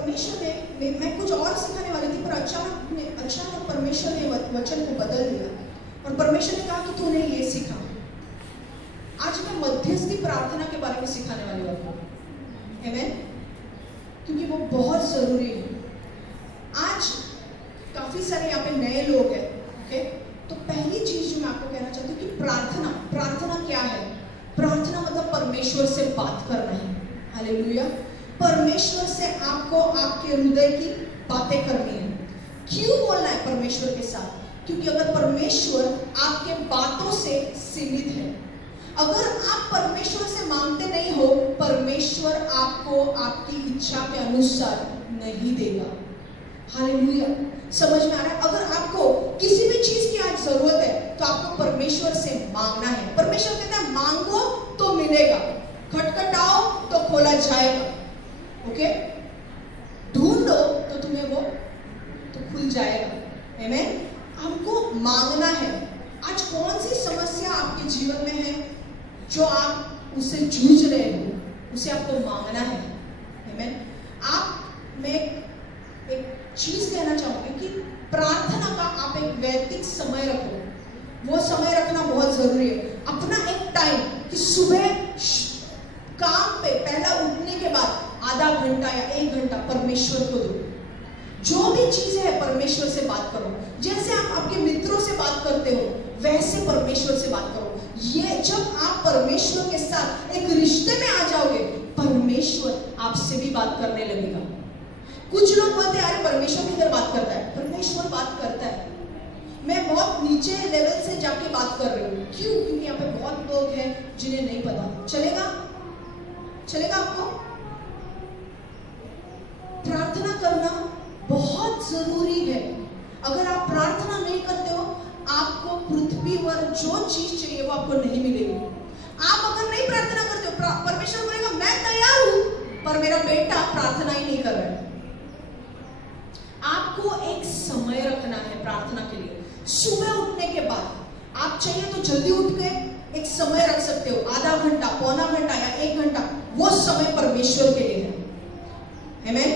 परमेश्वर ने, मैं कुछ और सिखाने वाली थी, पर अचानक परमेश्वर ने वचन को बदल दिया और परमेश्वर ने कहा कि तूने ये सीखा। आज मैं मध्यस्थी प्रार्थना के बारे में सिखाने वाली हूँ आपको, आमीन, क्योंकि वो बहुत जरूरी है। आज काफी सारे यहाँ पे नए लोग हैं, ओके? तो पहली चीज जो मैं आपको कहना चाहती हूँ कि प्रार्थना क्या है? प्रार्थना मतलब परमेश्वर से बात करना है। हालेलुया। परमेश्वर से आपको आपके हृदय की बातें करनी है। क्यों बोलना है परमेश्वर के साथ? क्योंकि अगर परमेश्वर आपके बातों से सीमित है, अगर आप परमेश्वर से मांगते नहीं हो, परमेश्वर आपको आपकी इच्छा के अनुसार नहीं देगा। हालेलुया। समझ में आ रहा है? अगर आपको किसी भी चीज की आज जरूरत है तो आपको परमेश्वर से मांगना है। परमेश्वर कहता है मांगो तो मिलेगा, खटखटाओ तो खोला जाएगा, ओके? ढूंढो तो तुम्हें वो तो खुल जाएगा। आमीन। हमको मांगना है। आज कौन सी समस्या आपके जीवन में है जो आप उससे जूझ रहे हो, उसे आपको मांगना है। आमीन। मैं एक चीज कहना चाहूंगी कि प्रार्थना का आप एक वैयक्तिक समय रखो। वो समय रखना बहुत जरूरी है। अपना एक टाइम कि सुबह काम पे पहला उठने के बाद आधा घंटा या 1 घंटा परमेश्वर को दो। जो भी चीजें है परमेश्वर से बात करो। जैसे आप आपके मित्रों से बात करते हो वैसे परमेश्वर से बात करो। ये जब आप परमेश्वर के साथ एक रिश्ते में आ जाओगे, परमेश्वर आपसे भी बात करने लगेगा। कुछ लोग बोलते हैं अरे परमेश्वर किधर बात करता है? परमेश्वर बात करता है। मैं बहुत नीचे लेवल से जाके बात कर रही हूँ। क्यों? क्योंकि यहाँ पे बहुत लोग हैं जिन्हें नहीं पता। चलेगा आपको? प्रार्थना करना बहुत जरूरी है। अगर आप प्रार्थना नहीं करते हो, आपको पृथ्वी पर जो चीज चाहिए वो आपको नहीं मिलेगी। आप अगर नहीं प्रार्थना करते हो, परमेश्वर बोलेगा मैं तैयार हूं, पर मेरा बेटा प्रार्थना ही नहीं कर रहा है। आपको एक समय रखना है प्रार्थना के लिए। सुबह उठने के बाद आप चाहिए तो जल्दी उठ के एक समय रख सकते हो, आधा घंटा, पौना घंटा या 1 घंटा। वो समय परमेश्वर के लिए है। आमीन।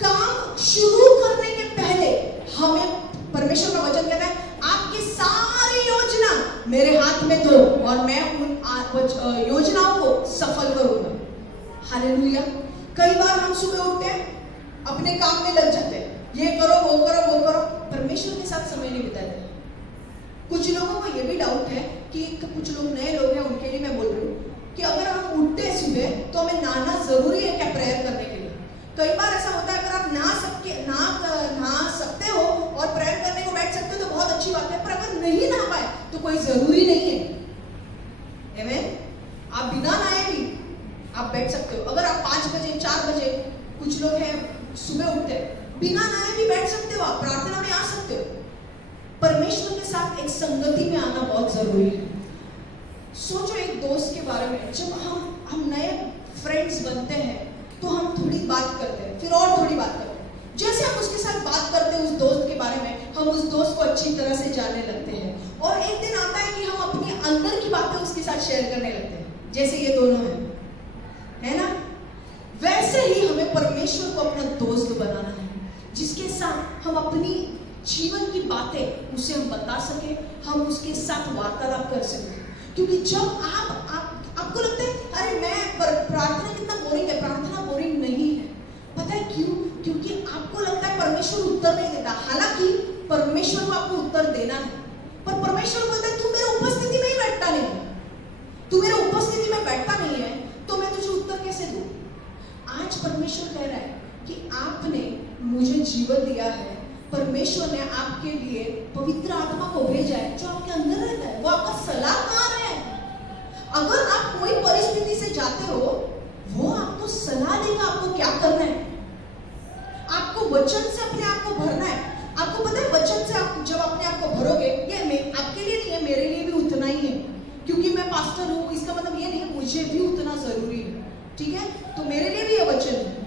काम शुरू करने के पहले हमें परमेश्वर का वचन कहता है आपकी सारी योजना मेरे हाथ में दो और मैं उन योजनाओं को सफल करूंगा। हालेलुया। कई बार हम सुबह उठते हैं, अपने काम में लग जाते हैं, ये करो वो करो वो करो, परमेश्वर के साथ समय नहीं बिताते। कुछ लोगों को ये भी डाउट है कि कुछ लोग नए लोग हैं, उनके लिए मैं बोल रही हूँ कि अगर हम उठते हैं सुबह तो हमें नहाना जरूरी है क्या प्रेयर करने के लिए? कई बार ऐसा होता है अगर आप नहा सकते हो और प्रेयर करने को बैठ सकते हो तो बहुत अच्छी बात है, पर अगर नहीं नहा पाए तो कोई जरूरी नहीं है। आमीन। आप बिना नहाए भी आप बैठ सकते हो। अगर आप 5 बजे 4 बजे, कुछ लोग हैं सुबह उठते हैं, बिना नहाए भी बैठ सकते हो, आप प्रार्थना में आ सकते हो। परमेश्वर के साथ एक संगति में आना बहुत जरूरी है। सोचो एक दोस्त के बारे में, जब हम नए फ्रेंड्स बनते हैं तो हम थोड़ी बात करते हैं, फिर और थोड़ी बात करते हैं। जैसे हम उसके साथ बात करते हैं उस दोस्त के बारे में, हम उस दोस्त को अच्छी तरह से जानने लगते हैं और एक दिन आता है कि हम अपनी अंदर की बातें उसके साथ शेयर करने लगते हैं, जैसे ये दोनों हैं, है ना? वैसे ही हमें परमेश्वर को अपना दोस्त बनाना है, जिसके साथ हम अपनी जीवन की बातें उसे हम बता सके, हम उसके साथ वार्तालाप कर सके। क्योंकि जब आपको लगता है अरे मैं प्रार्थना कितना बोरिंग है, प्रार्थना बोरिंग नहीं है। पता है क्यों? क्योंकि आपको लगता है परमेश्वर उत्तर नहीं देता, हालांकि परमेश्वर को आपको उत्तर देना है, पर परमेश्वर बोलता है तू मेरे उपस्थिति में ही बैठता नहीं है, तू मेरे उपस्थिति में बैठता नहीं है तो मैं तुझे उत्तर कैसे दूं? आज परमेश्वर कह रहा है कि आपने मुझे जीवन दिया है, परमेश्वर ने आपके लिए पवित्र आत्मा को भेजा है जो आपके अंदर रहता है, वो आपका सलाहकार है। अगर आप कोई परिस्थिति से जाते हो, वो आपको सलाह देगा आपको क्या करना है। आपको वचन से अपने आप को भरना है। आपको पता है वचन से आप जब अपने आप को भरोगे, ये आपके लिए नहीं है, मेरे लिए भी उतना ही है, क्योंकि मैं पास्टर हूँ, इसका मतलब ये नहीं है मुझे भी उतना जरूरी है, ठीक है? तो मेरे लिए भी ये वचन है।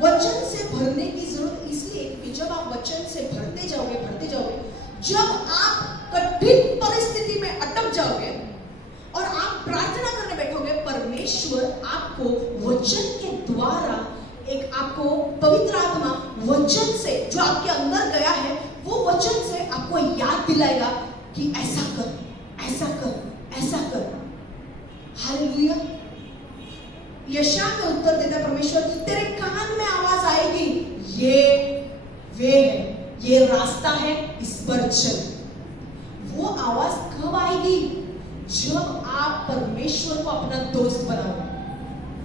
वचन से भरने की जरूरत इसलिए कि जब आप वचन से भरते जाओगे, जब आप कठिन परिस्थिति में अटक जाओगे और आप प्रार्थना करने बैठोगे, परमेश्वर आपको वचन के द्वारा एक आपको पवित्र आत्मा वचन से जो आपके अंदर गया है, वो वचन से आपको याद दिलाएगा कि ऐसा कर, ऐसा कर, ऐसा कर। हालेलुया। यशायाह में उत्तर देता है परमेश्वर, तेरे कान में आवाज आएगी, ये वे है, ये रास्ता है, इस पर चल। वो आवाज कब आएगी? जब आप परमेश्वर को अपना दोस्त बनाओगे।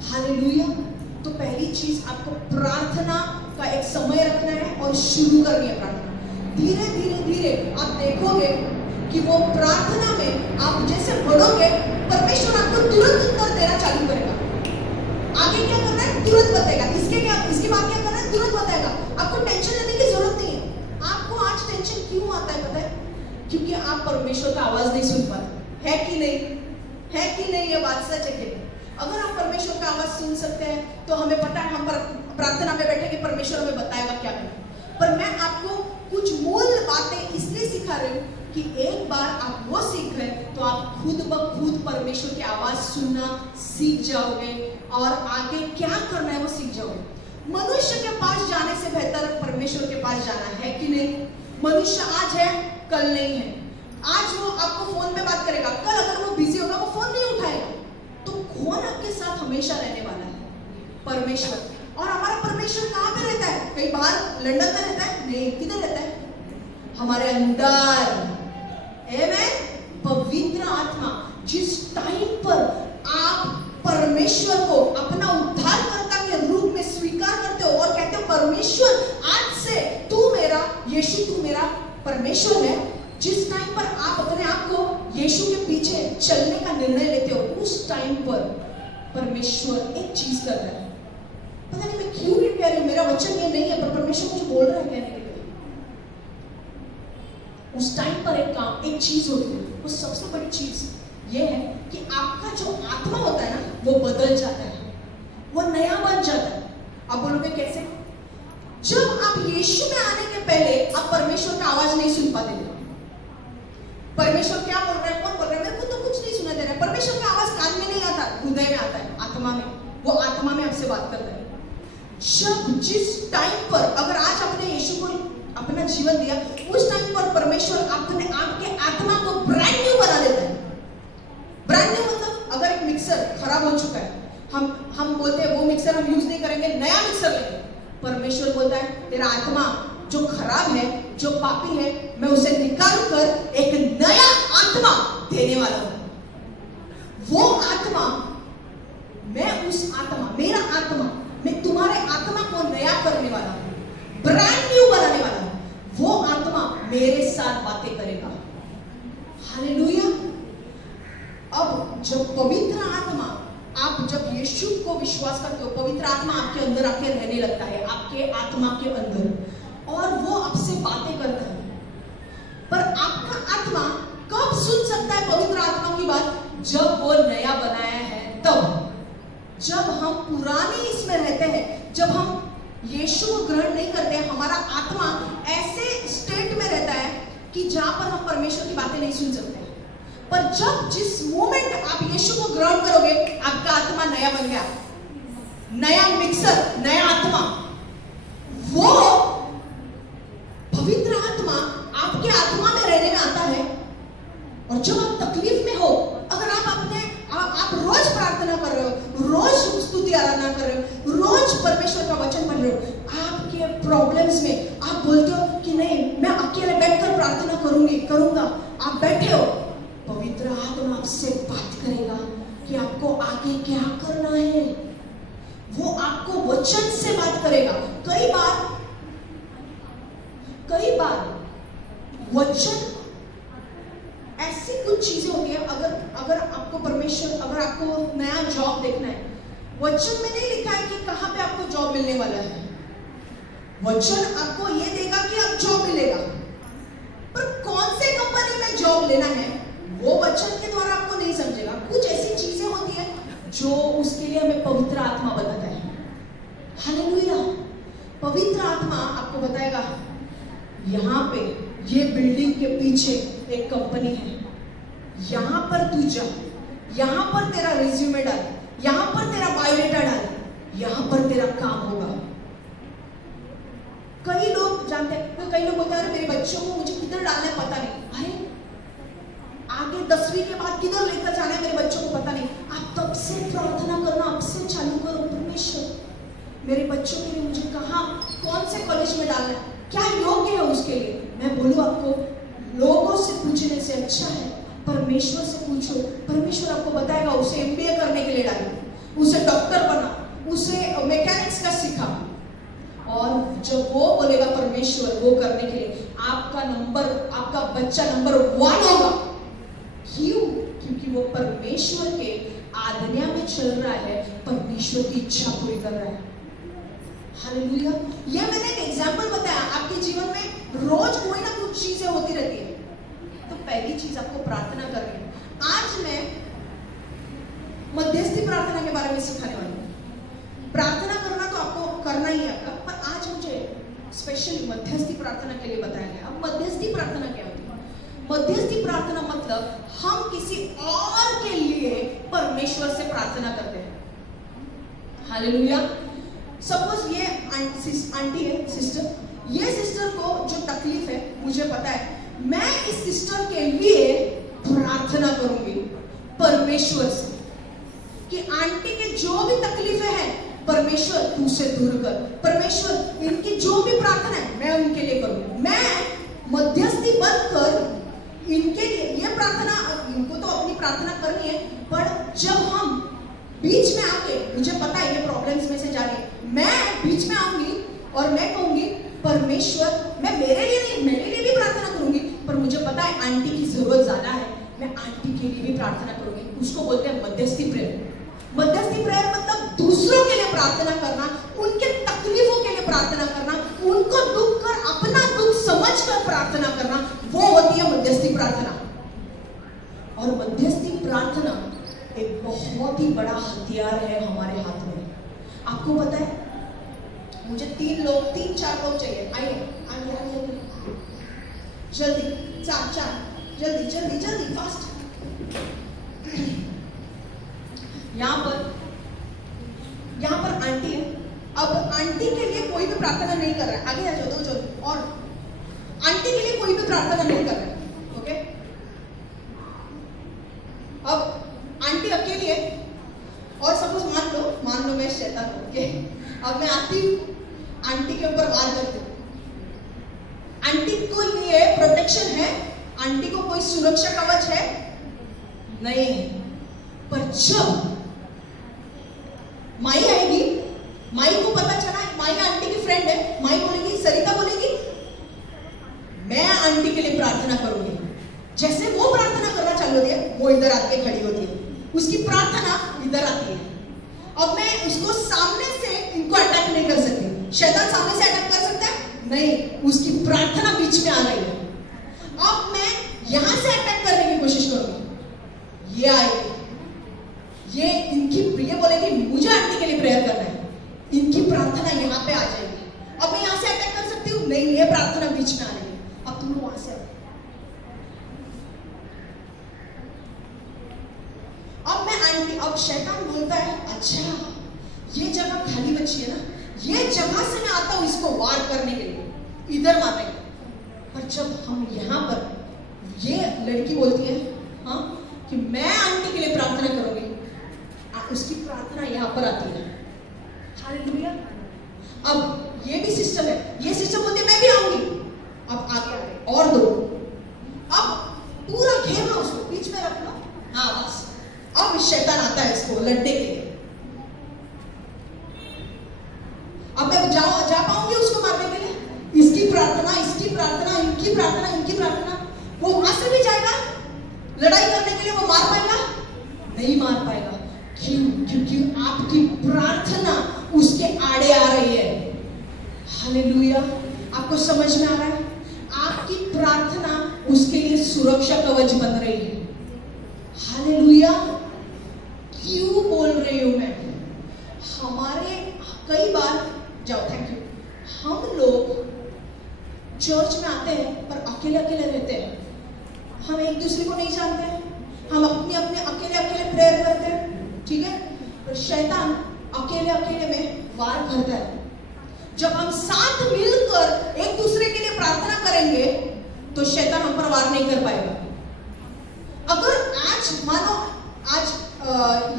हालेलुया। तो पहली चीज आपको प्रार्थना का एक समय रखना है और शुरू करनी है प्रार्थना। धीरे धीरे धीरे आप देखोगे कि वो प्रार्थना में आप जैसे बढ़ोगे, परमेश्वर आपको तुरंत उत्तर देना चालू करेगा। आगे क्या करना है तुरंत बताएगा, इसके बाद क्या करना है तुरंत बताएगा। आपको टेंशन लेने की जरूरत नहीं है। आपको आज टेंशन क्यों आता है पता है? क्योंकि आप परमेश्वर का आवाज नहीं सुन पा रहे। है कि नहीं? है कि नहीं? ये बात सच है। अगर आप परमेश्वर का आवाज सुन सकते हैं तो हमें पता है, हम प्रार्थना में बैठे कि परमेश्वर हमें बताएगा क्या करना। पर मैं आपको कुछ मूल बातें इसलिए सिखा रही हूँ कि एक बार आप वो सीख गए तो आप खुद ब खुद परमेश्वर की आवाज सुनना सीख जाओगे और आगे क्या करना है वो सीख जाओगे। मनुष्य के पास जाने से बेहतर परमेश्वर के पास जाना है कि नहीं? मनुष्य आज है, कल नहीं है। आज वो आपको फोन पे बात करेगा, कल अगर वो बिजी होगा वो फोन नहीं उठाएगा। तो कौन आपके साथ हमेशा रहने वाला है? परमेश्वर। और हमारा परमेश्वर कहाँ पे रहता है? कहीं बाहर लंदन में रहता है? नहीं। किधर रहता है? हमारे अंदर। आमेन। पवित्र आत्मा जिस टाइम पर आप परमेश्वर को अपना उद्धारकर्ता के रूप में स्वीकार करते हो और कहते हो परमेश्वर आज से तू मेरा, यीशु तू मेरा परमेश्वर है, जिस टाइम पर आप अपने आप को यीशु के पीछे चलने का निर्णय लेते हो, उस टाइम पर परमेश्वर एक चीज करता है। पता नहीं मैं क्यों ये कह रही हूँ, मेरा वचन ये नहीं है, पर परमेश्वर मुझे बोल रहा है कहने के लिए। उस टाइम पर एक काम, एक चीज होती है। वो सबसे बड़ी चीज ये है कि आपका जो आत्मा होता है ना, वो बदल जाता है, वो नया बन जाता है। आप बोलोगे कैसे? जब आप यीशु में आने के पहले आप परमेश्वर का आवाज नहीं सुन पाते थे। परमेश्वर क्या बोल रहा है, कौन बोल रहा है, मेरे को तो कुछ नहीं सुना दे रहा है। परमेश्वर का आवाज कान में नहीं आता, हृदय में आता है, आत्मा में। वो आत्मा में आपसे बात करता है। जब जिस टाइम पर, अगर आज आपने यीशु को अपना जीवन दिया, उस टाइम पर परमेश्वर अपने आपके आत्मा को ब्रांड न्यू बना देता है। ब्रांड न्यू मतलब अगर एक मिक्सर खराब हो चुका है, हम बोलते हैं वो मिक्सर हम यूज नहीं करेंगे, नया मिक्सर लेंगे। परमेश्वर बोलता है तेरा आत्मा जो खराब है, जो पापी है, मैं उसे निकाल कर एक नया आत्मा देने वाला हूं। वो आत्मा, मैं उस आत्मा, मेरा आत्मा, मैं तुम्हारे आत्मा को नया करने वाला हूं, ब्रांड न्यू बनाने वाला हूं। वो आत्मा मेरे साथ बातें करेगा। हालेलुया। अब जब पवित्र आत्मा, आप जब यीशु को विश्वास करते हो, पवित्र आत्मा आपके अंदर आके रहने लगता है, आपके आत्मा के अंदर, और वो आपसे बातें करता है। पर आपका आत्मा कब सुन सकता है पवित्र आत्मा की बात? जब वो नया बनाया है तब। जब हम पुरानी इसमें रहते हैं, जब हम यीशु को ग्रहण नहीं करते, हमारा आत्मा ऐसे स्टेट में रहता है कि जहां पर हम परमेश्वर की बातें नहीं सुन सकते। पर जब जिस मोमेंट आप यीशु को ग्रहण करोगे, आपका आत्मा नया बन गया, नया मिक्सर, नया आत्मा। वो पवित्र आत्मा आपके आत्मा में रहने में आता है। और जब आप तकलीफ में हो, अगर आप रोज प्रार्थना कर रहे हो, रोज स्तुति आराधना कर रहे हो, रोज परमेश्वर का वचन पढ़ रहे हो, आपके प्रॉब्लम्स में आप बोलते हो कि नहीं मैं अकेले बैठकर प्रार्थना करूंगा, आप बैठे हो, पवित्र आत्मा आपसे बात करेगा कि आपको आगे क्या करना है। वो आपको वचन से बात करेगा। कई बार वचन ऐसी कुछ चीजें होती है, अगर आपको परमेश्वर, अगर आपको नया जॉब देखना है, वचन में नहीं लिखा है कि कहां पे आपको जॉब मिलने वाला है। वचन आपको ये देगा कि अब जॉब मिलेगा, पर कौन से कंपनी में जॉब लेना है वो वचन के द्वारा आपको नहीं समझेगा। कुछ ऐसी चीजें होती है जो उसके लिए हमें पवित्र आत्मा बताता है। हालेलुया। पवित्र आत्मा आपको बताएगा यहाँ पे ये बिल्डिंग के पीछे एक कंपनी है, यहाँ पर तू जा, यहाँ पर तेरा रिज्यूमे डाल, यहाँ पर तेरा बायोडेटा डाल, यहाँ पर तेरा काम होगा। कई लोग बोलते हैं अरे मेरे बच्चों को मुझे किधर डालना है पता नहीं। अरे आगे 10वीं के बाद किधर लेकर जाना है मेरे बच्चों को पता नहीं। आप तब से प्रार्थना करना अब से चालू करो, परमेश्वर मेरे बच्चों के लिए मुझे कहाँ कौन से कॉलेज में डालना है, क्या योग्य है उसके लिए। मैं बोलूँ आपको, लोगों से पूछने से अच्छा है परमेश्वर से पूछो। परमेश्वर आपको बताएगा। उसे MBA करने के लिए डालो, उसे डॉक्टर बना, उसे मैकेनिक्स का सिखा, और जब वो बोलेगा परमेश्वर वो करने के लिए, आपका बच्चा नंबर 1 होगा। क्यों? क्योंकि वो परमेश्वर के आज्ञा में चल रहा है, परमेश्वर की इच्छा पूरी कर रहा है। हालेलुया। ये मैंने एक एग्जाम्पल बताया। आपके जीवन में रोज कोई ना कुछ चीजें होती रहती है, तो पहली चीज आपको प्रार्थना करनी है। आज मैं मध्यस्थी प्रार्थना के बारे में सिखाने वाली हूँ। प्रार्थना करना तो आपको करना ही है आपका, पर आज मुझे स्पेशली मध्यस्थी प्रार्थना के लिए बताया गया। अब मध्यस्थी प्रार्थना क्या होती है? मध्यस्थी प्रार्थना मतलब हम किसी और के लिए परमेश्वर से प्रार्थना करते हैं। हालेलुया। सपोज ये आंटी है, सिस्टर, ये सिस्टर को जो तकलीफ है मुझे पता है, मैं इस सिस्टर के लिए प्रार्थना करूंगी परमेश्वर से कि आंटी के जो भी तकलीफें हैं परमेश्वर तू से दूर कर। परमेश्वर इनकी जो भी प्रार्थना है मैं उनके लिए करूंगी। मैं मध्यस्थी बनकर इनके लिए ये प्रार्थना, इनको तो अपनी प्रार्थना करनी है, पर जब हम बीच में आके, मुझे पता है ये प्रॉब्लम्स में से जा रही है, मैं बीच में आऊंगी और मैं कहूंगी परमेश्वर मैं मेरे लिए नहीं, मेरे लिए भी प्रार्थना करूंगी, पर मुझे पता है आंटी की जरूरत ज्यादा है, मैं आंटी के लिए भी प्रार्थना करूंगी। उसको बोलते हैं मध्यस्थी प्रेयर। मध्यस्थी प्रेयर मतलब दूसरों के लिए प्रार्थना करना, उनके तकलीफों के लिए प्रार्थना करना, उनको दुख कर अपना दुख समझकर प्रार्थना करना, वो होती है मध्यस्थी प्रार्थना। और मध्यस्थी प्रार्थना एक बहुत ही बड़ा हथियार है हमारे हाथ में। आपको पता है, मुझे 3-4 लोग चाहिए। आइए जल्दी, 4 जल्दी फास्ट। यहाँ पर आंटी है। अब आंटी के लिए कोई भी प्रार्थना नहीं कर रहा है, आगे आ जाओ, दो जल्दी। और आंटी के लिए कोई भी प्रार्थना नहीं कर रहा है, ओके। अब आंटी अकेली है और सपोज मान लो मैं शैतान हूं, ओके। अब मैं आती हूँ, आंटी के ऊपर वार करती हूँ। आंटी को लिए प्रोटेक्शन है, आंटी को कोई सुरक्षा कवच है नहीं है, पर जब माई आएगी, माई को पता चला माई आंटी की फ्रेंड है, माई बोलेगी, सरिता बोलेगी मैं आंटी के लिए प्रार्थना करूंगी। जैसे वो प्रार्थना करना चालू होती है, वो इधर आके खड़ी होती है, उसकी प्रार्थना इधर आती है। अब मैं उसको सामने से इनको अटैक नहीं कर सकती। शैतान सामने से अटैक कर सकता है? नहीं, उसकी प्रार्थना बीच में आ रही है। अब मैं यहां से अटैक करने की कोशिश करूंगी, ये आएगी, ये बोलेगी मुझे आंटी के लिए प्रेयर करना है, इनकी प्रार्थना यहाँ पे आ जाएगी। अब मैं यहाँ से अटैक कर सकती हूँ? नहीं, ये प्रार्थना बीच में आ रही है। अब तुम लोग वहां से अब मैं आंटी, अब शैतान बोलता है अच्छा ये जगह खाली बची है ना, ये जगह से मैं आता हूँ इसको वार करने के लिए, इधर मारने के लिए। पर जब हम यहाँ पर, ये लड़की बोलती है हाँ कि मैं आंटी के लिए प्रार्थना करूंगी, उसकी प्रार्थना यहाँ पर आती है। हालेलुया। अब ये भी सिस्टम है, ये सिस्टम बोलते हैं मैं भी आऊंगी। अब आगे आ गए और दो, अब पूरा घेर लो उसको, बीच में रख लो, हाँ बस। अब शैतान आता है इसको लड़ने के लिए। अब मैं जा पाऊंगी उसको मारने के लिए? इसकी प्रार्थना, इसकी प्रार्थना, इनकी प्रार्थना, इनकी प्रार्थना, वो वहां से भी जाएगा लड़ाई करने के लिए, वो मार पाएगा? नहीं मार पाएगा। क्यों? क्योंकि आपकी प्रार्थना उसके आड़े आ रही है। हालेलुया। आपको समझ में आ रहा है? आपकी प्रार्थना उसके लिए सुरक्षा कवच बन रही है। हालेलुया। क्यों बोल रही हूं मैं? हमारे कई बार, जाओ थैंक यू, हम लोग चर्च में आते हैं पर अकेले अकेले रहते हैं, हम एक दूसरे को नहीं जानते हैं, हम अपने अकेले अकेले प्रेयर करते हैं, ठीक है। पर शैतान अकेले अकेले में वार करता है। जब हम साथ मिलकर एक दूसरे के लिए लिए प्रार्थना करेंगे तो शैतान हम पर वार नहीं कर पाएगा। अगर आज मानो आज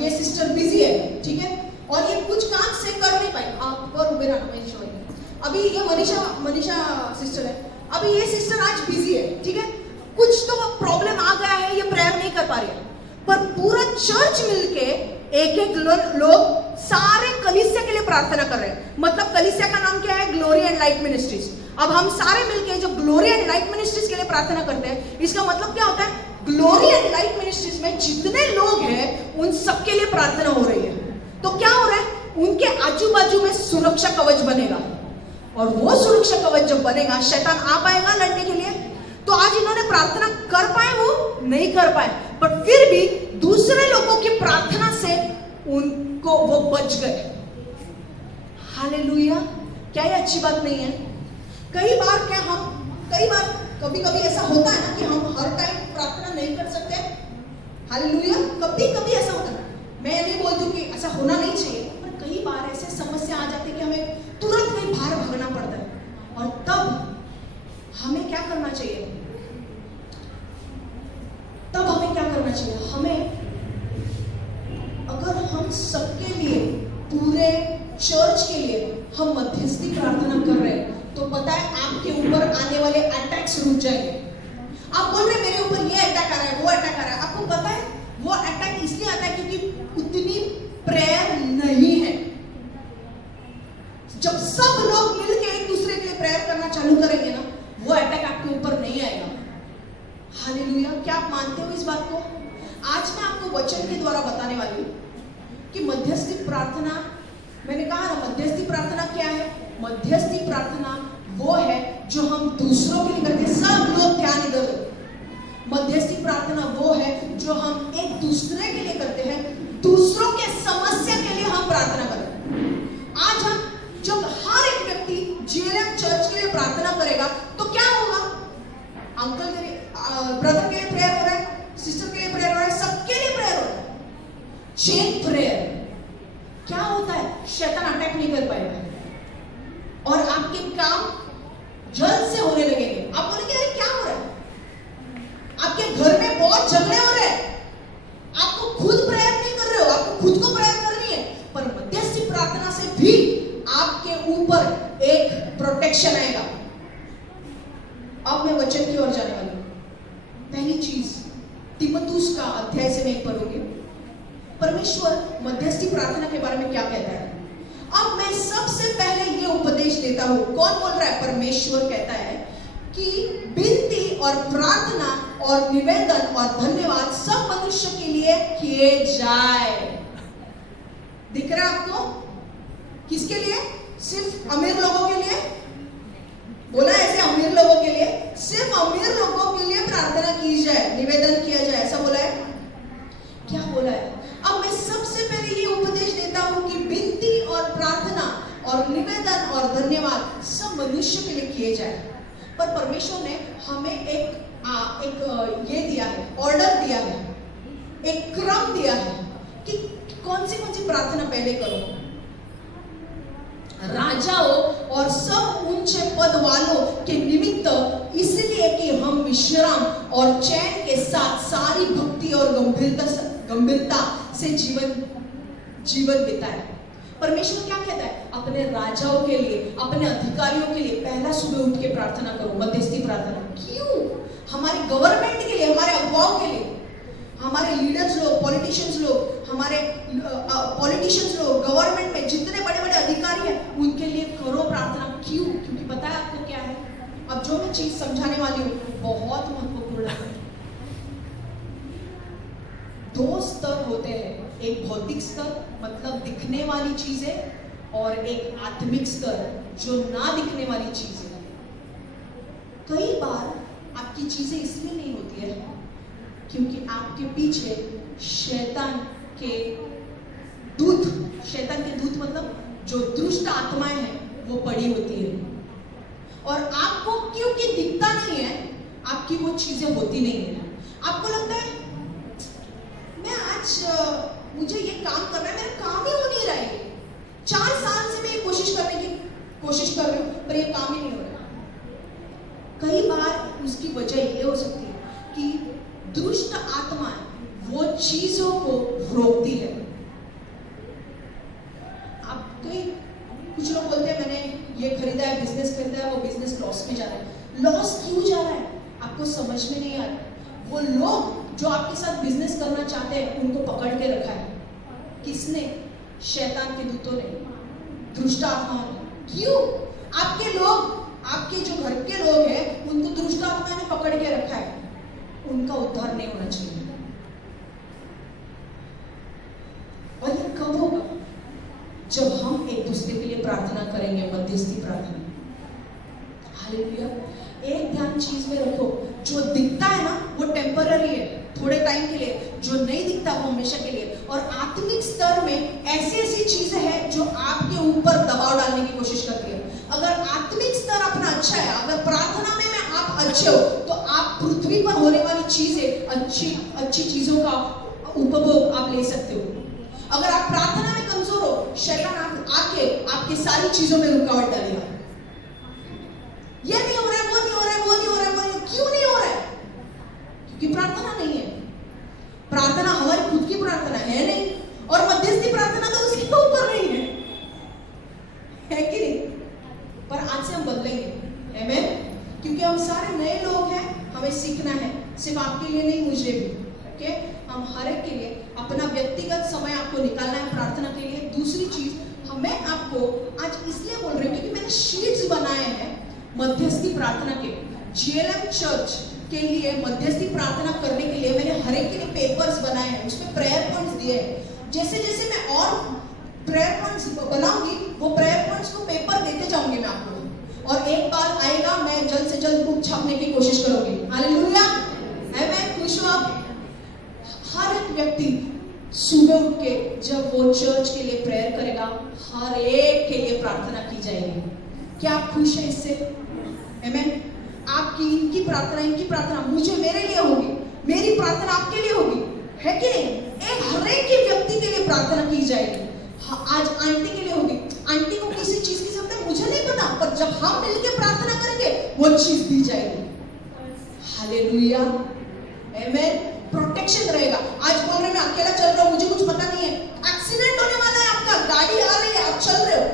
ये सिस्टर बिजी है, ठीक है, और ये कुछ काम से कर नहीं पाई, आप और उबेर मनीषा, अभी ये मनीषा सिस्टर है, अभी ये सिस्टर आज बिजी है, ठीक है, कुछ तो प्रॉब्लम आ गया है, ये प्रेयर नहीं कर पा रही है, पर पूरा चर्च मिलके एक लोग सारे कलीसिया के लिए प्रार्थना कर रहे हैं। मतलब कलीसिया का नाम क्या है? Glory and light ministries. अब हम सारे मिलके जो ग्लोरी एंड लाइट मिनिस्ट्रीज के लिए प्रार्थना करते हैं, इसका मतलब क्या होता है? ग्लोरी एंड लाइट मिनिस्ट्रीज में जितने लोग हैं उन सबके लिए प्रार्थना हो रही है। तो क्या हो रहा है? उनके आजू बाजू में सुरक्षा कवच बनेगा, और वो सुरक्षा कवच जब बनेगा, शैतान आ पाएगा लड़ने के लिए। तो आज इन्होंने प्रार्थना कर पाए, वो नहीं कर पाए, पर फिर भी दूसरे लोगों की प्रार्थना से उनको वो बच गए। हालेलुया! क्या ये अच्छी बात नहीं है? कई बार कभी कभी ऐसा होता है ना कि हम हर टाइम प्रार्थना नहीं कर सकते। हालेलुया! कभी कभी ऐसा होता है। मैं नहीं बोलती हूँ कि ऐसा होना नहीं चाहिए, पर कई बार ऐसे समस्या आ जाती है कि हमें तुरंत कहीं बाहर भागना पड़ता है, और तब हमें क्या करना चाहिए? हमें, अगर हम सबके लिए, पूरे चर्च के लिए हम मध्यस्थी प्रार्थना कर रहे हैं, तो पता है आपके ऊपर आने वाले अटैक्स रुक जाएंगे। आप बोल रहे मेरे ऊपर ये अटैक आ रहा है, वो अटैक आ रहा है, आपको पता है वो अटैक इसलिए आता है क्योंकि उतनी प्रेयर नहीं है। जब सब लोग मिलकर एक दूसरे के लिए प्रेयर करना चालू करेंगे ना, वो अटैक आपके ऊपर नहीं आएगा। हालेलुया! क्या आप मानते हो इस बात को? आज मैं आपको वचन के द्वारा बताने वाली हूं कि मध्यस्थी प्रार्थना, मैंने कहा ना मध्यस्थी प्रार्थना क्या है? मध्यस्थी प्रार्थना वो है जो हम दूसरों के लिए करते हैं। सब लोग ध्यान इधर दो। मध्यस्थी प्रार्थना वो है जो हम एक दूसरे के लिए करते हैं, दूसरों के समस्या के लिए हम प्रार्थना करते हैं। आज हम जब हर एक व्यक्ति जीएलएम चर्च के लिए प्रार्थना करेगा तो क्या होगा? अंकल के लिए, ब्रदर के लिए प्रेयर हो रहा है, सिस्टर के लिए प्रेयर हो रहा है, सबके लिए प्रेयर हो रहा है। चेन प्रेयर क्या होता है? शैतान अटैक नहीं कर पाएगा और आपके काम जल्द से होने लगेंगे। आप बोलेंगे अरे क्या हो रहा है? आपके घर में बहुत झगड़े हो रहे हैं, आपको खुद प्रेयर नहीं कर रहे हो, आपको खुद को प्रेयर करनी है, पर मध्यस्थी प्रार्थना से भी आपके ऊपर एक प्रोटेक्शन आएगा। अब मैं वचन की ओर जाने वाली हूं। पहली चीज तीमुथियुस का अध्याय से मैं पढ़ूंगी। परमेश्वर मध्यस्थी प्रार्थना के बारे में क्या कहता है। अब मैं सबसे पहले ये उपदेश देता हूं। कौन बोल रहा है? परमेश्वर कहता है कि विनती और प्रार्थना और निवेदन और धन्यवाद सब मनुष्य के लिए किए जाए। दिख रहा है आपको? किसके लिए? सिर्फ अमीर लोगों के लिए? बोला ऐसे अमीर लोगों के लिए, सिर्फ अमीर लोगों के लिए प्रार्थना की जाए, निवेदन किया जाए, ऐसा बोला है? क्या बोला है? अब मैं सबसे पहले ये उपदेश देता हूं कि विनती और प्रार्थना और निवेदन और धन्यवाद सब मनुष्य के लिए किए जाए। पर परमेश्वर ने हमें एक ये दिया है, ऑर्डर दिया है, एक क्रम दिया है कि कौन सी प्रार्थना पहले करो। राजाओं और सब ऊंचे पद वालों के निमित्त, इसलिए कि हम विश्राम और चैन के साथ सारी भक्ति और गंभीरता से जीवन बिताए। परमेश्वर क्या कहता है? अपने राजाओं के लिए, अपने अधिकारियों के लिए पहला सुबह उठ के प्रार्थना करो, मध्यस्थी प्रार्थना। क्यों? हमारी गवर्नमेंट के लिए, हमारे अगुवाओं के लिए, हमारे लीडर्स लोग, पॉलिटिशियंस लोग, हमारे पॉलिटिशियंस लोग, गवर्नमेंट में जितने बड़े बड़े अधिकारी हैं, उनके लिए करो प्रार्थना। क्यों? क्योंकि पता है आपको क्या है? अब जो मैं चीज समझाने वाली हूँ बहुत महत्वपूर्ण है। दो स्तर होते हैं, एक भौतिक स्तर मतलब दिखने वाली चीजें, और एक आत्मिक स्तर जो ना दिखने वाली चीजें। कई बार आपकी चीजें इसलिए नहीं होती है क्योंकि आपके पीछे शैतान के दूत मतलब जो दुष्ट आत्माएं हैं वो पड़ी होती है, और आपको क्योंकि दिखता नहीं है, आपकी वो चीजें होती नहीं है। आपको लगता है मैं आज मुझे ये काम करना है, मेरा काम ही हो नहीं रहा है, 4 साल से मैं ये कोशिश करने की कोशिश कर रही हूँ, पर ये काम ही नहीं हो रहा। कई बार उसकी वजह ये हो सकती है कि दुष्ट आत्मा वो चीजों को रोकती है। आप कोई कुछ लोग बोलते हैं मैंने ये खरीदा है, बिजनेस खरीदा है, वो बिजनेस लॉस में जा रहा है। लॉस क्यों जा रहा है आपको समझ में नहीं आ रहा। वो लोग जो आपके साथ बिजनेस करना चाहते हैं उनको पकड़ के रखा है। किसने? शैतान के दूतों ने, दुष्ट आत्माओं ने। क्यों? आपके लोग, आपके जो घर के लोग हैं उनको दुष्ट आत्मा ने पकड़ के रखा है। उनका उद्धार नहीं होना चाहिए। और ये कब होगा? जब हम एक दूसरे के लिए प्रार्थना करेंगे, मध्यस्थी प्रार्थना। हालेलुया। एक ध्यान चीज में रखो, जो दिखता है ना वो टेम्पररी है, थोड़े टाइम के लिए। जो नहीं दिखता वो हमेशा के लिए। और आत्मिक स्तर में ऐसी ऐसी चीजें हैं जो आपके ऊपर दबाव डालने की कोशिश करती है। अगर आत्मिक स्तर अपना अच्छा है, अगर प्रार्थना में आप अच्छे हो, तो आप पृथ्वी पर होने वाली चीजें, अच्छी चीजों का उपभोग आप ले सकते हो। अगर आप प्रार्थना में कमजोर हो, शैतान आके आपकी सारी चीजों में रुकावट डालेगा। ये नहीं हो रहा है, वो नहीं हो रहा है, वो नहीं हो रहा है, वो नहीं। क्यों नहीं हो रहा है? क्योंकि प्रार्थना नहीं है। प्रार्थना हमारी खुद की प्रार्थना है नहीं, और मध्यस्थी प्रार्थना तो उसके ऊपर नहीं है कि नहीं? पर आज से हम बदलेंगे, आमीन। क्योंकि हम सारे नए लोग हैं, हमें सीखना है, सिर्फ आपके लिए नहीं, मुझे भी। ओके, हम हर एक के लिए अपना व्यक्तिगत समय आपको निकालना है प्रार्थना के लिए। दूसरी चीज, मैं आपको आज इसलिए बोल रही हूँ क्योंकि मैंने शीट्स बनाए हैं मध्यस्थी प्रार्थना के। GLM चर्च के लिए मध्यस्थी प्रार्थना करने के लिए मैंने हर एक के लिए पेपर्स बनाए हैं, उसमें प्रेयर पॉइंट्स दिए हैं। जैसे जैसे मैं और प्रेयर पॉइंट्स बनाऊंगी, वो प्रेयर पॉइंट्स को पेपर देते जाऊंगी मैं आपको। और एक बार आएगा, मैं जल्द से जल्द बुक छापने की कोशिश करूंगी। हालेलुया, आमीन। खुश हो आप? हर एक व्यक्ति सुबह उठ के जब वो चर्च के लिए प्रेयर करेगा, हर एक के लिए प्रार्थना की जाएगी। क्या आप खुश हैं इससे? आमीन। आपकी, इनकी प्रार्थना, इनकी प्रार्थना मुझे, मेरे लिए होगी, मेरी प्रार्थना आपके लिए होगी, है कि नहीं? एक हर एक के व्यक्ति के लिए प्रार्थना की जाएगी। आज आंटी के लिए होगी, आंटी को किसी चीज की जरूरत है मुझे नहीं पता, पर जब हम मिलकर प्रार्थना करेंगे वो चीज दी जाएगी। हालेलुया, आमीन। प्रोटेक्शन रहेगा। आज बोल रहे मैं अकेला चल रहा हूँ, मुझे कुछ पता नहीं है, एक्सीडेंट होने वाला है, आपका गाड़ी आ रही है, आप चल रहे हो,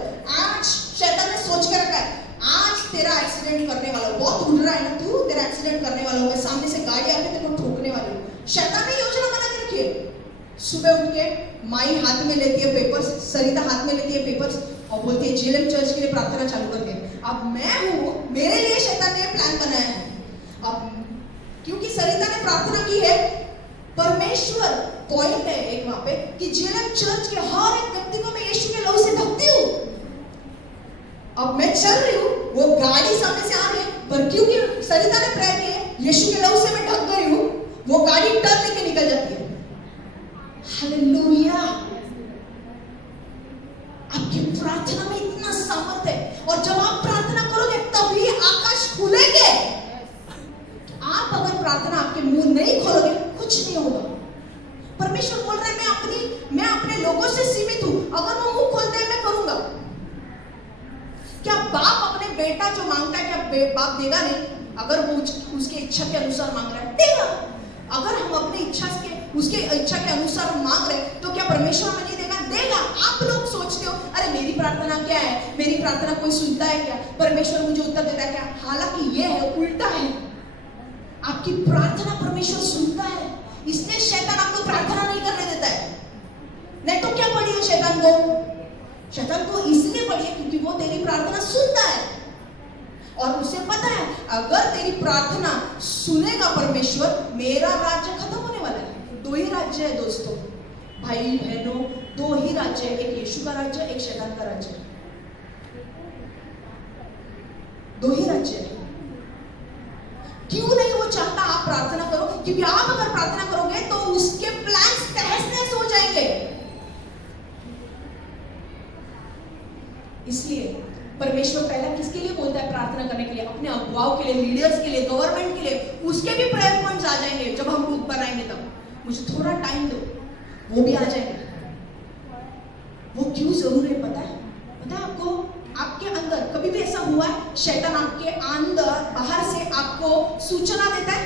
आज शैतान ने सोच के रखा है आज तेरा एक्सीडेंट करने वाला हो, बहुत उड़ रहा है ना तू, तेरा एक्सीडेंट करने वाला हो, सामने से गाड़ी आके तेरे को ठोकने वाली है। शैतान ने योजना बना के रखी है। सुबह उठ के माई हाथ में लेती है पेपर्स, सरिता हाथ में लेती है पेपर्स और बोलती है GLM चर्च के लिए प्रार्थना चालू कर दे। अब मैं हूँ, मेरे लिए शैतान ने प्लान बनाया है। अब क्योंकि सरिता ने प्रार्थना की है, परमेश्वर पॉइंट है एक वहां पे कि GLM चर्च के हर एक व्यक्ति को मैं यीशु के लहू से ढकती हूँ। अब मैं चल रही हूँ, वो गाड़ी सामने से आ रही है, पर क्योंकि सरिता ने प्रेयर की है, यीशु के लहू से मैं ढक गई हूँ, वो गाड़ी टर्न लेके निकल जाती है। हालेलुया। आपकी प्रार्थना में इतना सामर्थ है, और जब आप प्रार्थना करोगे तभी आकाश खुलेंगे। आप अगर प्रार्थना आपके मुंह नहीं खोलोगे कुछ नहीं होगा। परमेश्वर बोल रहा है मैं अपने लोगों से सीमित हूं, अगर वो मुंह खोलते हैं मैं करूंगा। क्या बाप अपने बेटा जो मांगता है, क्या बाप देगा नहीं? अगर वो उसके इच्छा के अनुसार मांग रहा है, देगा। अगर हम अपनी उसके इच्छा के अनुसार मांग रहे हैं, तो क्या परमेश्वर हमें नहीं देगा? देगा। आप लोग सोचते हो अरे मेरी प्रार्थना क्या है, मेरी प्रार्थना कोई सुनता है क्या, परमेश्वर मुझे उत्तर देता है क्या? हालांकि ये है, उल्टा है। आपकी प्रार्थना परमेश्वर सुनता है, इसलिए शैतान आपको प्रार्थना नहीं करने देता है। नहीं तो क्या पड़ी है शैतान को? शैतान को इसलिए पड़ी है क्योंकि वो तेरी प्रार्थना सुनता है, और उसे पता है अगर तेरी प्रार्थना सुनेगा परमेश्वर, मेरा राज्य खत्म होने वाला है। दो ही राज्य है दोस्तों, भाई बहनों, दो ही राज्य है, एक यीशु का राज्य, एक शैतान का राज्य। दो ही राज्य है। क्यों नहीं वो चाहता आप प्रार्थना करो? क्योंकि आप अगर प्रार्थना करोगे तो उसके प्लान्स तहस-नहस हो जाएंगे। इसलिए परमेश्वर पहला किसके लिए बोलता है प्रार्थना करने के लिए? अपने अगुवाओं के लिए, लीडर्स के लिए, गवर्नमेंट के लिए। उसके भी प्रेयर पॉइंट्स आ जाएंगे जब हम बुक बनाएंगे, तब मुझे थोड़ा टाइम दो, वो भी आ जाएंगे। वो क्यों जरूरी है पता है आपको? आपके अंदर कभी भी ऐसा हुआ है शैतान आपके अंदर बाहर से आपको सूचना देता है,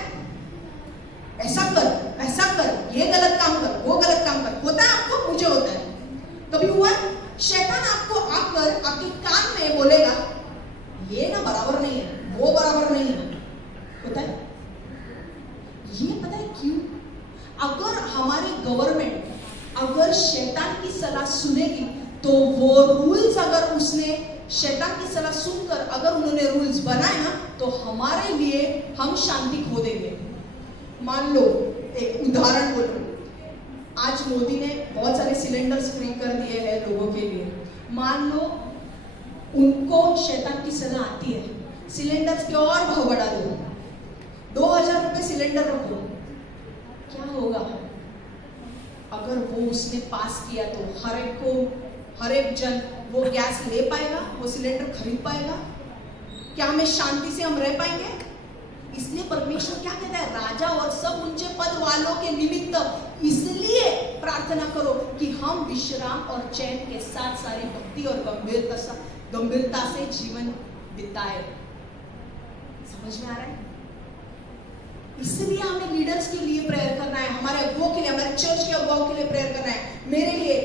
ऐसा कर, ये गलत काम कर, वो गलत काम कर? होता है आपको? मुझे होता है। कभी हुआ है शैतान आपको आकर आपके कान में बोलेगा ये ना बराबर नहीं है, वो बराबर नहीं है? होता है? ये पता है क्यों? अगर हमारी गवर्नमेंट अगर शैतान की सलाह सुनेगी तो वो रूल्स, अगर उसने शैतान की सलाह सुनकर अगर उन्होंने रूल्स बनाए ना तो हमारे लिए हम शांति खो देंगे। मान लो एक उदाहरण बोलो, आज मोदी ने बहुत सारे सिलेंडर्स फ्री कर दिए हैं लोगों के लिए। मान लो उनको शैतान की सलाह आती है सिलेंडर्स के और भाव बढ़ा दो, 2000 रुपए सिलेंडर रखो, क्या होगा? अगर वो उसने पास किया तो हर एक जन वो गैस ले पाएगा, वो सिलेंडर खरीद पाएगा? क्या हमें शांति से हम रह पाएंगे? इसलिए परमेश्वर क्या कहता है, राजा और सब ऊंचे पद वालों के निमित्त इसलिए प्रार्थना करो कि हम विश्राम और चैन के साथ सारी भक्ति और गंभीरता से जीवन बिताए। समझ में आ रहा है? इसलिए हमें लीडर्स के लिए प्रेयर करना है, हमारे अगुओं के लिए, हमारे चर्च के अगुओं के लिए प्रेयर करना है, मेरे लिए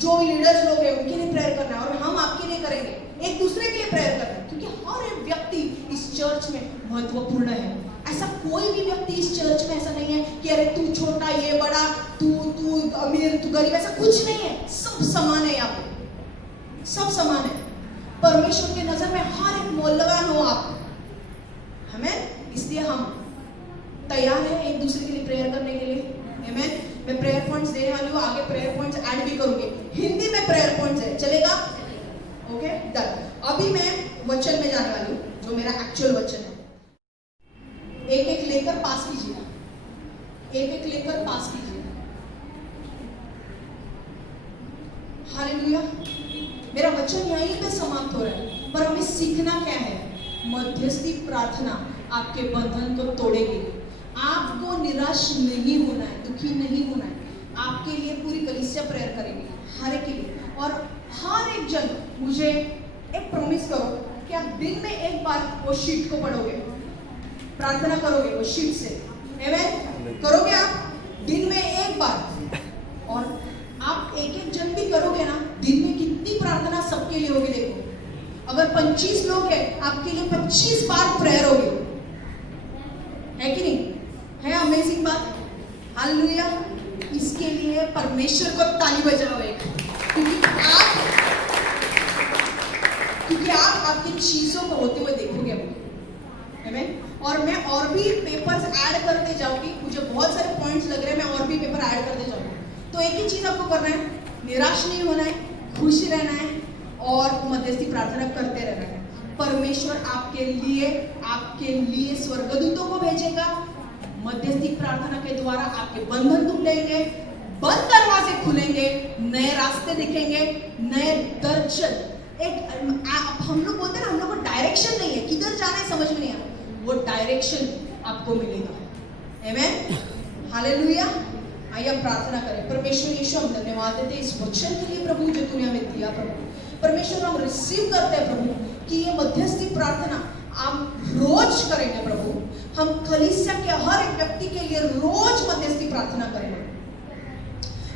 जो भी लीडर्स लोग हैं उनके लिए प्रेयर करना है, और हम आपके लिए करेंगे, एक दूसरे के लिए प्रेयर करना है, क्योंकि हर एक व्यक्ति इस चर्च में महत्वपूर्ण है। ऐसा कोई भी व्यक्ति इस चर्च में ऐसा नहीं है कि अरे तू छोटा, ये बड़ा, तू अमीर, तू गरीब, ऐसा कुछ नहीं है। सब समान है, यहाँ पे सब समान है। परमेश्वर के नजर में हर एक मौल्यवान हो आप, हमें। इसलिए हम तैयार है एक दूसरे के लिए प्रेयर करने के लिए। आमेन। मैं प्रेयर पॉइंट्स देने वाली हूँ, आगे प्रेयर पॉइंट्स ऐड भी करूंगी। हिंदी में प्रेयर पॉइंट्स है, चलेगा? Okay, done. अभी मैं वचन में जाने वाली हूँ, जो मेरा एक्चुअल वचन है। एक एक लेकर पास कीजिए, एक एक लेकर पास कीजिए। हालेलुया। मेरा वचन यहीं पे समाप्त हो रहा है, पर हमें सीखना क्या है? मध्यस्थी प्रार्थना आपके बंधन को तोड़ेगी। आपको निराश नहीं होना है, दुखी नहीं होना है। आपके लिए पूरी कलीसिया प्रेयर करेगी, हर एक के लिए। और हर एक जन मुझे एक प्रॉमिस करो कि आप दिन में एक बार वो शीट को पढ़ोगे, प्रार्थना करोगे वो शीट से। आमेन। करोगे आप दिन में एक बार? और आप एक एक जन भी करोगे ना, दिन में कितनी प्रार्थना सबके लिए होगी। देखो, अगर 25 लोग हैं, आपके लिए 25 बार प्रेयर होगी, है कि नहीं? है अमेजिंग बात। हालेलुया। इसके लिए परमेश्वर को ताली बजाओ एक, क्योंकि आप आपकी चीजों को होते हुए देखोगे अभी। आमेन। और मैं और भी पेपर्स ऐड करते जाऊंगी, मुझे बहुत सारे पॉइंट्स लग रहे हैं, मैं और भी पेपर ऐड करते जाऊंगी। तो एक ही चीज आपको करना है, निराश नहीं होना है, खुश रहना है और मध्यस्थी प्रार्थना करते रहना है। परमेश्वर आपके लिए स्वर्गदूतों को भेजेगा। मध्यस्थी प्रार्थना के द्वारा आपके बंधन टूटेंगे, बंद दरवाजे खुलेंगे, नए रास्ते दिखेंगे, नए दर्शन। हम लोग बोलते हैं ना, हम लोग को डायरेक्शन नहीं है, किधर जाना है समझ में नहीं आ रहा, वो डायरेक्शन आपको मिलेगा। आमेन। हालेलुया। आइए हम प्रार्थना करें। परमेश्वर यीशु, हम धन्यवाद देते हैं इस वचन के लिए प्रभु, जो तूने हमें दिया प्रभु। परमेश्वर, हम रिसीव करते हैं प्रभु कि ये मध्यस्थी प्रार्थना आप रोज करेंगे प्रभु। हम कलीसिया के हर एक व्यक्ति के लिए रोज मध्यस्थी प्रार्थना करेंगे।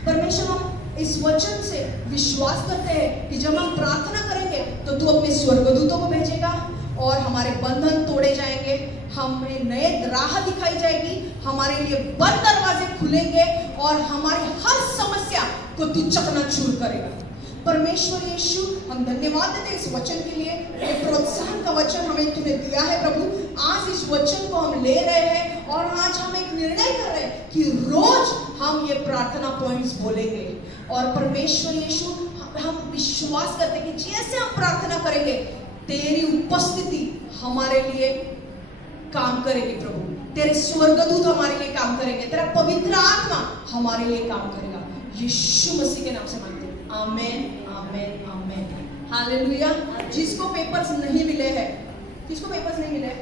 परमेश्वर, हम इस वचन से विश्वास करते हैं कि जब हम प्रार्थना करेंगे तो तू अपने स्वर्गदूतों को भेजेगा और हमारे बंधन तोड़े जाएंगे, हमें नए राह दिखाई जाएगी, हमारे लिए बंद दरवाजे खुलेंगे और हमारी हर समस्या को तू चकनाचूर करेगा। परमेश्वर यीशु, हम धन्यवाद देते हैं इस वचन के लिए। एक प्रोत्साहन का वचन हमें तूने दिया है प्रभु। आज इस वचन को हम ले रहे हैं और आज हम एक निर्णय कर रहे हैं कि रोज हम ये प्रार्थना पॉइंट्स बोलेंगे। और परमेश्वर यीशु, हम विश्वास करते हैं कि जैसे हम प्रार्थना करेंगे तेरी उपस्थिति हमारे लिए काम करेगी प्रभु, तेरे स्वर्गदूत हमारे लिए काम करेंगे, तेरा पवित्र आत्मा हमारे लिए काम करेगा। यीशु मसीह के नाम से मांगते हैं, आमेन, आमेन, आमेन। हालेलुया। जिसको पेपर्स नहीं मिले हैं, किसको पेपर्स नहीं मिले हैं?